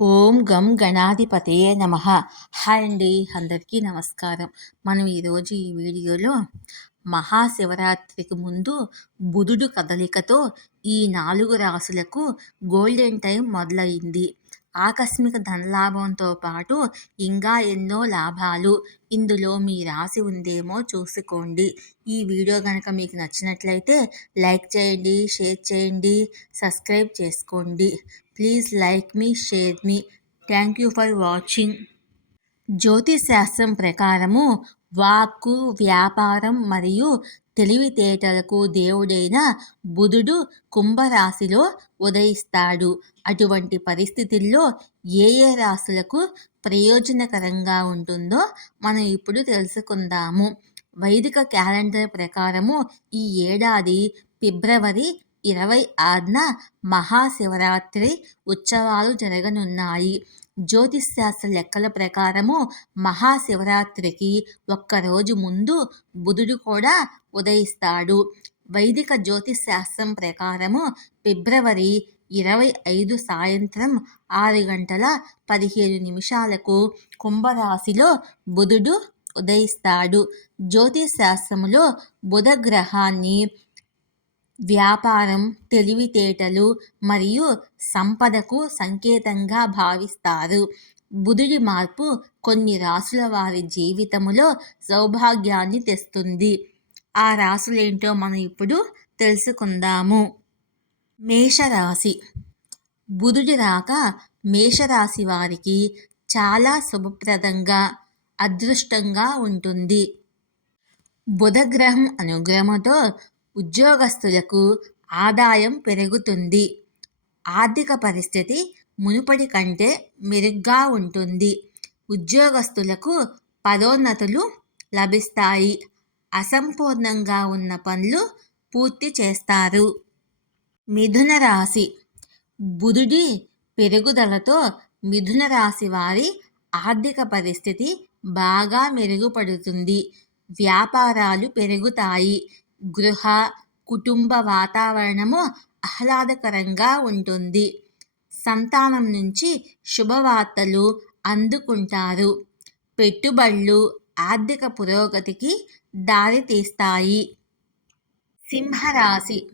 ఓం గం గణాధిపతయే నమ. హాయ్ అండి అందరికీ నమస్కారం. మనం ఈరోజు ఈ వీడియోలో మహాశివరాత్రికి ముందు బుధుడు కదలికతో ఈ నాలుగు రాసులకు గోల్డెన్ టైం మొదలైంది. ఆకస్మిక ధనలాభంతో పాటు ఇంకా ఎన్నో లాభాలు ఇందులో మీ రాసి ఉందేమో చూసుకోండి. ఈ వీడియో కనుక మీకు నచ్చినట్లయితే లైక్ చేయండి షేర్ చేయండి సబ్స్క్రైబ్ చేసుకోండి. Please like me share me. Thank you for watching. జ్యోతిష్ శాస్త్రం ప్రకారము వాక్కు వ్యాపారం మరియు తెలివితేటలకు దేవుడైన బుధుడు కుంభరాశిలో ఉదయిస్తాడు. అటువంటి పరిస్థితుల్లో ఏ ఏ రాశులకు ప్రయోజనకరంగా ఉంటుందో మనం ఇప్పుడు తెలుసుకుందాము. వైదిక క్యాలెండర్ ప్రకారము ఈ ఏడాది ఫిబ్రవరి ఇరవై ఆరున మహాశివరాత్రి ఉత్సవాలు జరగనున్నాయి. జ్యోతిశాస్త్ర లెక్కల ప్రకారము మహాశివరాత్రికి ఒక్కరోజు ముందు బుధుడు కూడా ఉదయిస్తాడు. వైదిక జ్యోతిశాస్త్రం ప్రకారము ఫిబ్రవరి ఇరవై ఐదు సాయంత్రం ఆరు గంటల పదిహేను నిమిషాలకు కుంభరాశిలో బుధుడు ఉదయిస్తాడు. జ్యోతిశాస్త్రములో బుధ గ్రహాన్ని వ్యాపారం తెలివితేటలు మరియు సంపదకు సంకేతంగా భావిస్తారు. బుధుడి మార్పు కొన్ని రాసుల వారి జీవితములో సౌభాగ్యాన్ని తెస్తుంది. ఆ రాసులేంటో మనం ఇప్పుడు తెలుసుకుందాము. మేషరాశి. బుధుడి రాక మేషరాశి వారికి చాలా శుభప్రదంగా అదృష్టంగా ఉంటుంది. బుధగ్రహం అనుగ్రహంతో ఉద్యోగస్తులకు ఆదాయం పెరుగుతుంది. ఆర్థిక పరిస్థితి మునుపటి కంటే మెరుగ్గా ఉంటుంది. ఉద్యోగస్తులకు పదోన్నతులు లభిస్తాయి. అసంపూర్ణంగా ఉన్న పనులు పూర్తి చేస్తారు. మిథున రాశి. బుధుడి పెరుగుదలతో మిథున రాశి వారి ఆర్థిక పరిస్థితి బాగా మెరుగుపడుతుంది. వ్యాపారాలు పెరుగుతాయి. గృహ కుటుంబ వాతావరణము ఆహ్లాదకరంగా ఉంటుంది. సంతానం నుంచి శుభవార్తలు అందుకుంటారు. పెట్టుబడులు ఆర్థిక పురోగతికి దారితీస్తాయి. సింహరాశి.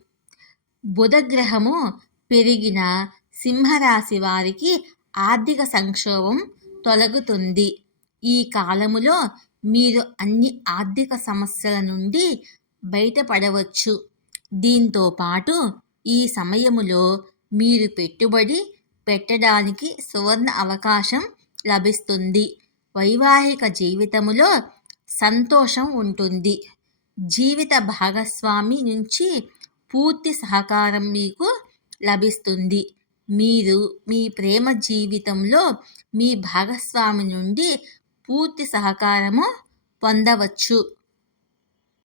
బుధగ్రహము పెరిగిన సింహరాశి వారికి ఆర్థిక సంక్షోభం తొలగుతుంది. ఈ కాలములో మీరు అన్ని ఆర్థిక సమస్యల నుండి బయటపడవచ్చు దీంతో పాటు ఈ సమయములో మీరు పెట్టుబడి పెట్టడానికి సువర్ణ అవకాశం లభిస్తుంది. వైవాహిక జీవితములో సంతోషం ఉంటుంది. జీవిత భాగస్వామి నుంచి పూర్తి సహకారం మీకు లభిస్తుంది. మీరు మీ ప్రేమ జీవితంలో మీ భాగస్వామి నుండి పూర్తి సహకారము పొందవచ్చు.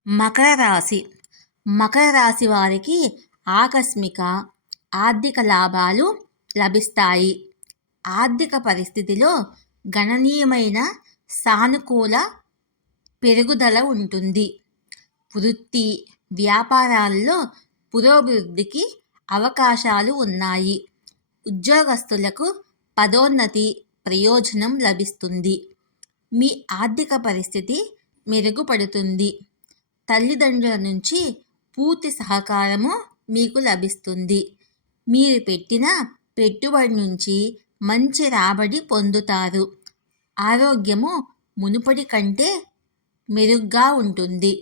మకర రాశి. మకర రాశి వారికి ఆకస్మిక ఆర్థిక లాభాలు లభిస్తాయి. ఆర్థిక పరిస్థితిలో గణనీయమైన సానుకూల పెరుగుదల ఉంటుంది. వృత్తి వ్యాపారాల్లో పురోభివృద్ధికి అవకాశాలు ఉన్నాయి. ఉద్యోగస్తులకు పదోన్నతి ప్రయోజనం లభిస్తుంది. మీ ఆర్థిక పరిస్థితి మెరుగుపడుతుంది. తల్లిదండ్రుల నుంచి పూర్తి సహకారము మీకు లభిస్తుంది. మీరు పెట్టిన పెట్టుబడి నుంచి మంచి రాబడి పొందుతారు. ఆరోగ్యము మునుపటి కంటే మెరుగ్గా ఉంటుంది.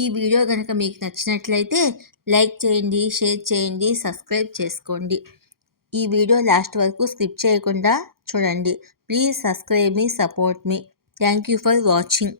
ఈ వీడియో కనుక మీకు నచ్చినట్లయితే లైక్ చేయండి షేర్ చేయండి సబ్స్క్రైబ్ చేసుకోండి. ఈ వీడియో లాస్ట్ వరకు స్కిప్ చేయకుండా చూడండి. Please subscribe me support me. Thank you for watching.